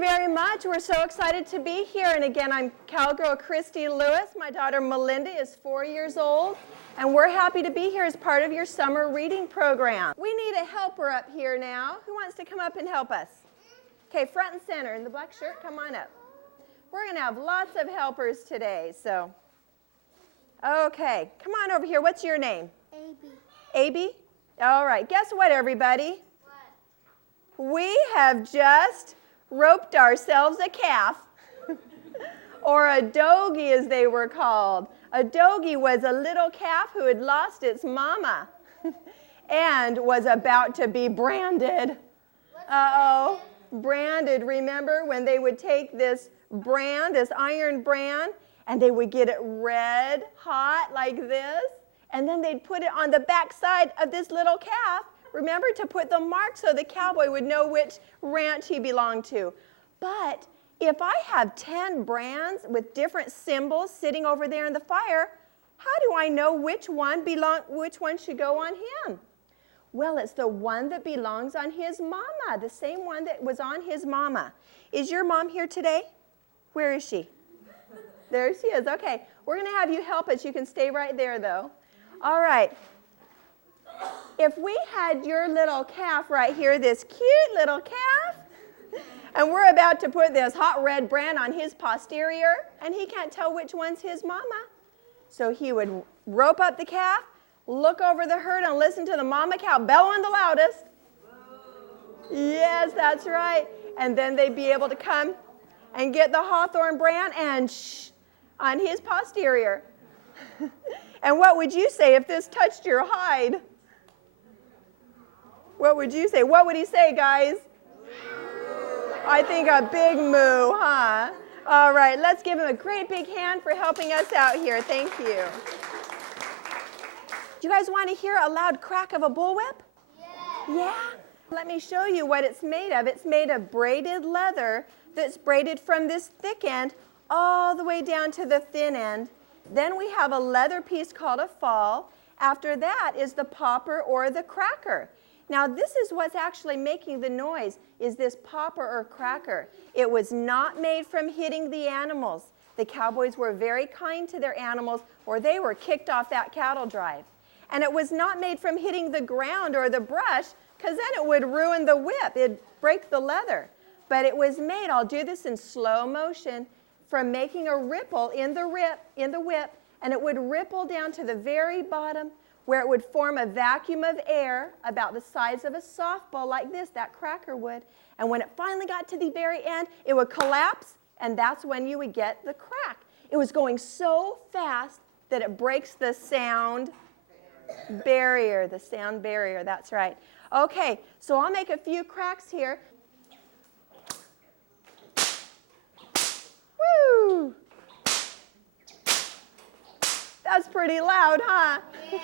very much. We're so excited to be here. And again, I'm Cowgirl Christy Lewis. My daughter Melinda is 4 years old. And we're happy to be here as part of your summer reading program. We need a helper up here now. Who wants to come up and help us? Okay, front and center in the black shirt, come on up. We're going to have lots of helpers today, so. Okay, come on over here. What's your name? A.B. A.B.? All right, guess what, everybody? What? We have just roped ourselves a calf, or a dogie as they were called. A dogie was a little calf who had lost its mama and was about to be branded. Uh-oh, branded. Remember when they would take this brand, this iron brand, and they would get it red hot like this, and then they'd put it on the back side of this little calf, remember, to put the mark so the cowboy would know which ranch he belonged to. But if I have 10 brands with different symbols sitting over there in the fire, how do I know which one should go on him? Well, it's the one that belongs on his mama, the same one that was on his mama. Is your mom here today? Where is she? There she is. Okay, we're going to have you help us. You can stay right there, though. All right. If we had your little calf right here, this cute little calf, and we're about to put this hot red brand on his posterior, and he can't tell which one's his mama. So he would rope up the calf, look over the herd, and listen to the mama cow bellowing the loudest. Yes, that's right. And then they'd be able to come and get the hawthorn brand and on his posterior. And what would you say if this touched your hide? What would you say? What would he say, guys? I think a big moo, huh? All right, let's give him a great big hand for helping us out here. Thank you. Do you guys want to hear a loud crack of a bullwhip? Yeah? Let me show you what it's made of. It's made of braided leather that's braided from this thick end all the way down to the thin end. Then we have a leather piece called a fall. After that is the popper or the cracker. Now this is what's actually making the noise, is this popper or cracker. It was not made from hitting the animals. The cowboys were very kind to their animals, or they were kicked off that cattle drive. And it was not made from hitting the ground or the brush, because then it would ruin the whip. It'd break the leather. But it was made, I'll do this in slow motion, from making a ripple in the whip, and it would ripple down to the very bottom, where it would form a vacuum of air about the size of a softball like this, that cracker would. And when it finally got to the very end, it would collapse, and that's when you would get the crack. It was going so fast that it breaks the sound barrier, that's right. Okay, so I'll make a few cracks here. Woo! That's pretty loud, huh? Yeah.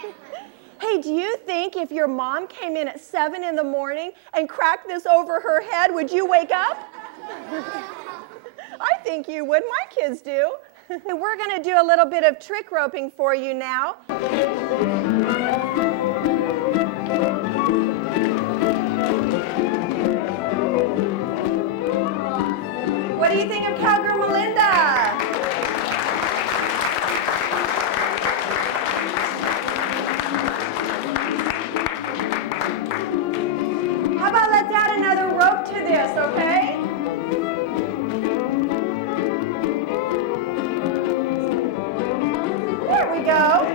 Hey, do you think if your mom came in at 7 in the morning and cracked this over her head, would you wake up? I think you would. My kids do. We're going to do a little bit of trick roping for you now. What do you think of Cowgirl Melinda? How about let's add another rope to this, okay? There we go.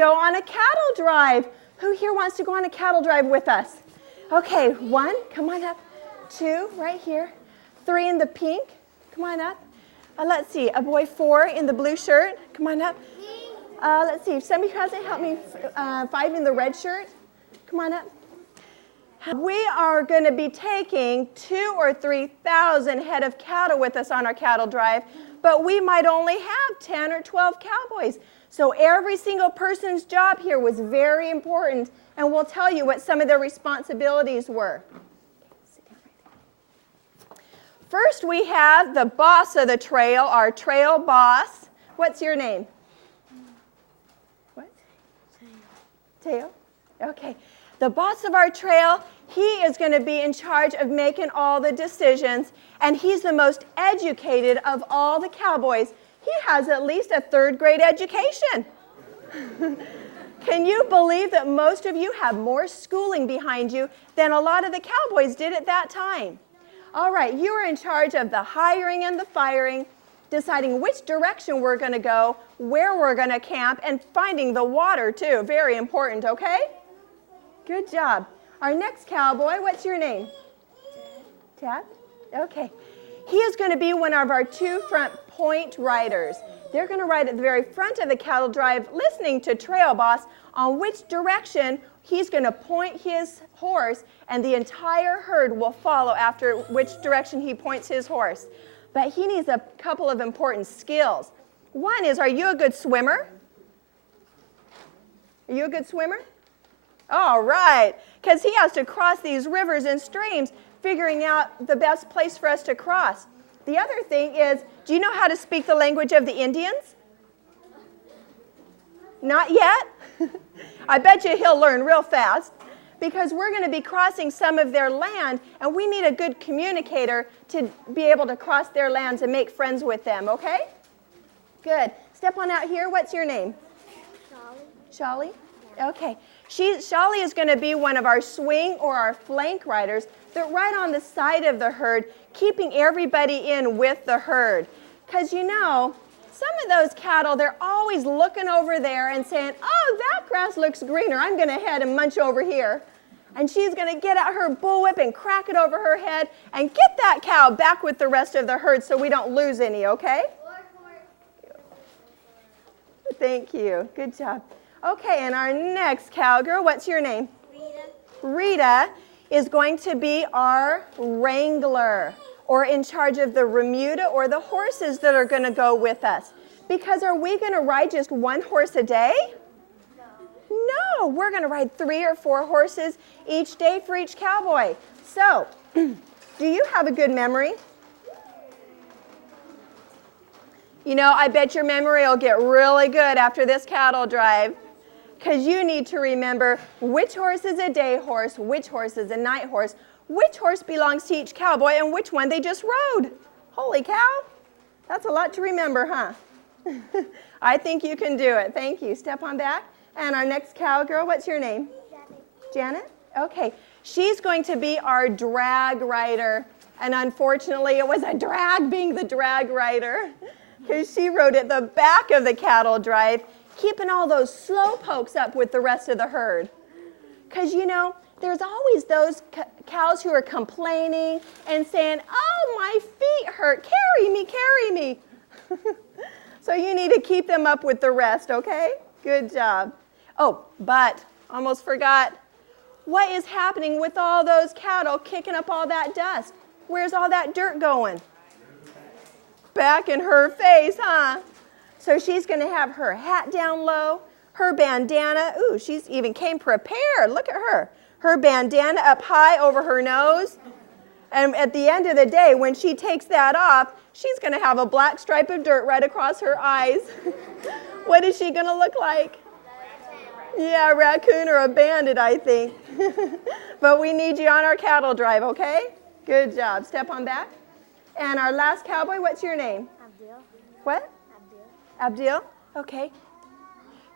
go on a cattle drive. Who here wants to go on a cattle drive with us? Okay, 1, come on up. 2, right here. 3 in the pink, come on up. Let's see, a boy 4 in the blue shirt, come on up. Let's see, if somebody hasn't helped me, 5 in the red shirt, come on up. We are going to be taking 2,000 or 3,000 head of cattle with us on our cattle drive, but we might only have 10 or 12 cowboys. So every single person's job here was very important, and we'll tell you what some of their responsibilities were. First, we have the boss of the trail, our trail boss. What's your name? What? Teo. Okay. The boss of our trail, he is going to be in charge of making all the decisions, and he's the most educated of all the cowboys. He has at least a 3rd grade education. Can you believe that most of you have more schooling behind you than a lot of the cowboys did at that time? All right, you are in charge of the hiring and the firing, deciding which direction we're going to go, where we're going to camp, and finding the water too. Very important, okay? Good job. Our next cowboy, what's your name? Tad? Okay. He is going to be one of our 2 front point riders. They're going to ride at the very front of the cattle drive, listening to Trail Boss on which direction he's going to point his horse, and the entire herd will follow after which direction he points his horse. But he needs a couple of important skills. One is, are you a good swimmer? Are you a good swimmer? All right, because he has to cross these rivers and streams, figuring out the best place for us to cross. The other thing is, do you know how to speak the language of the Indians? Not yet? I bet you he'll learn real fast, because we're going to be crossing some of their land, and we need a good communicator to be able to cross their lands and make friends with them, okay? Good. Step on out here. What's your name? Shali. Shali? Okay. Shali is going to be one of our swing or our flank riders. They're right on the side of the herd, keeping everybody in with the herd. Because, you know, some of those cattle, they're always looking over there and saying, oh, that grass looks greener. I'm going to head and munch over here. And she's going to get out her bullwhip and crack it over her head and get that cow back with the rest of the herd so we don't lose any, okay? Thank you. Good job. Okay, and our next cowgirl, what's your name? Rita. Rita is going to be our wrangler, or in charge of the remuda or the horses that are going to go with us. Because are we going to ride just 1 horse a day? No, we're going to ride 3 or 4 horses each day for each cowboy. So, do you have a good memory? You know, I bet your memory will get really good after this cattle drive, because you need to remember which horse is a day horse, which horse is a night horse, which horse belongs to each cowboy, and which one they just rode. Holy cow. That's a lot to remember, huh? I think you can do it. Thank you. Step on back. And our next cowgirl, what's your name? Janet. Janet? Okay. She's going to be our drag rider. And unfortunately, it was a drag being the drag rider, because she rode at the back of the cattle drive, keeping all those slow pokes up with the rest of the herd. Because, you know, there's always those cows who are complaining and saying, oh, my feet hurt, carry me, carry me. So you need to keep them up with the rest, okay? Good job. Oh, but, almost forgot, what is happening with all those cattle kicking up all that dust? Where's all that dirt going? Back in her face, huh? So she's going to have her hat down low, her bandana. Ooh, she's even came prepared. Look at her. Her bandana up high over her nose. And at the end of the day, when she takes that off, she's going to have a black stripe of dirt right across her eyes. What is she going to look like? Yeah, a raccoon or a bandit, I think. But we need you on our cattle drive, okay? Good job. Step on back. And our last cowboy, what's your name? Abdul. What? Abdul? Okay.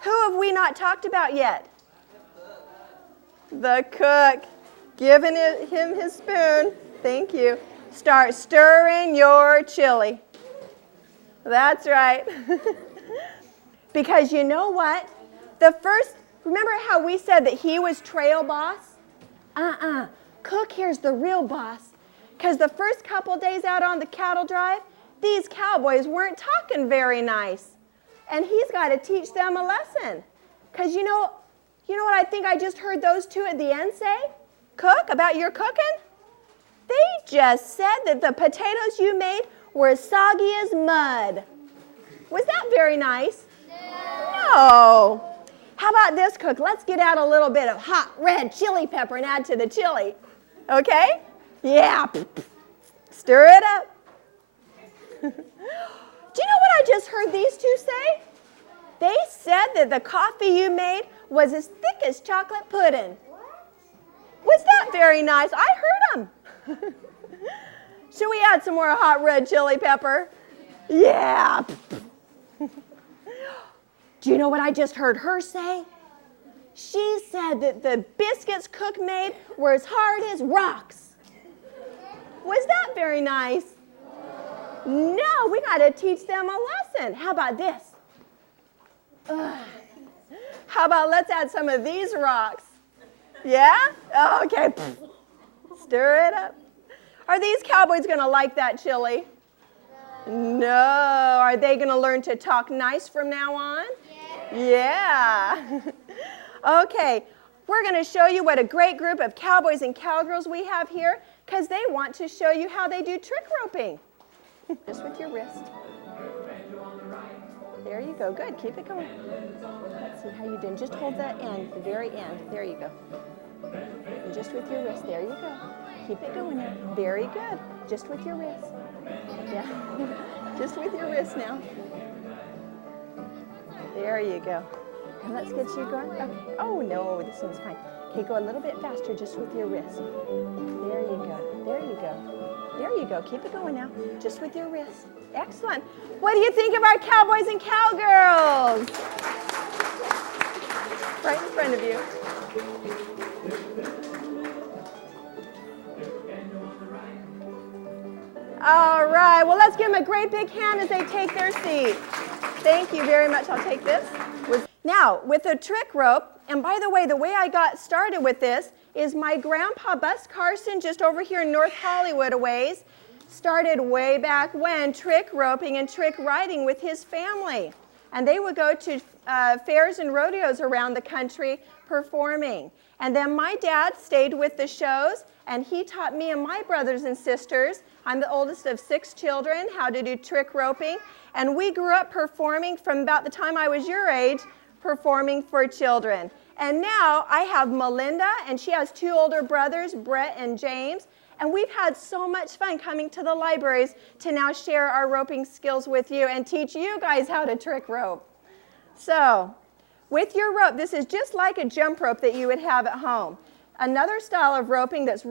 Who have we not talked about yet? The cook. Giving him his spoon. Thank you. Start stirring your chili. That's right. Because you know what? Remember how we said that he was trail boss? Cook here's the real boss. Because the first couple days out on the cattle drive, these cowboys weren't talking very nice. And he's got to teach them a lesson. Because you know what I think I just heard those two at the end say? Cook, about your cooking? They just said that the potatoes you made were as soggy as mud. Was that very nice? No. How about this, Cook? Let's get out a little bit of hot red chili pepper and add to the chili. Okay? Yeah. Stir it up. Do you know what I just heard these two say? They said that the coffee you made was as thick as chocolate pudding. Was that very nice? I heard them. Should we add some more hot red chili pepper? Yeah. Do you know what I just heard her say? She said that the biscuits Cook made were as hard as rocks. Was that very nice? No, we got to teach them a lesson. How about this? How about let's add some of these rocks? Yeah? Okay. Stir it up. Are these cowboys going to like that chili? No. Are they going to learn to talk nice from now on? Yeah. Okay. We're going to show you what a great group of cowboys and cowgirls we have here because they want to show you how they do trick roping. Just with your wrist. There you go. Good. Keep it going. Let's see how you did. Just hold the end, the very end. There you go. And just with your wrist. There you go. Keep it going now. Very good. Just with your wrist. Yeah. Just with your wrist now. There you go. And let's get you going. Okay. Oh, no, this one's fine. Okay, go a little bit faster just with your wrist. There you go. There you go. There you go. Keep it going now. Just with your wrist. Excellent. What do you think of our cowboys and cowgirls? Right in front of you. All right. Well, let's give them a great big hand as they take their seat. Thank you very much. I'll take this. Now, with the trick rope, and by the way I got started with this is my grandpa, Bus Carson, just over here in North Hollywood a ways, started way back when trick roping and trick riding with his family. And they would go to fairs and rodeos around the country performing. And then my dad stayed with the shows, and he taught me and my brothers and sisters, I'm the oldest of 6 children, how to do trick roping. And we grew up performing from about the time I was your age, performing for children. And now I have Melinda, and she has 2 older brothers, Brett and James. And we've had so much fun coming to the libraries to now share our roping skills with you and teach you guys how to trick rope. So, with your rope, this is just like a jump rope that you would have at home. Another style of roping that's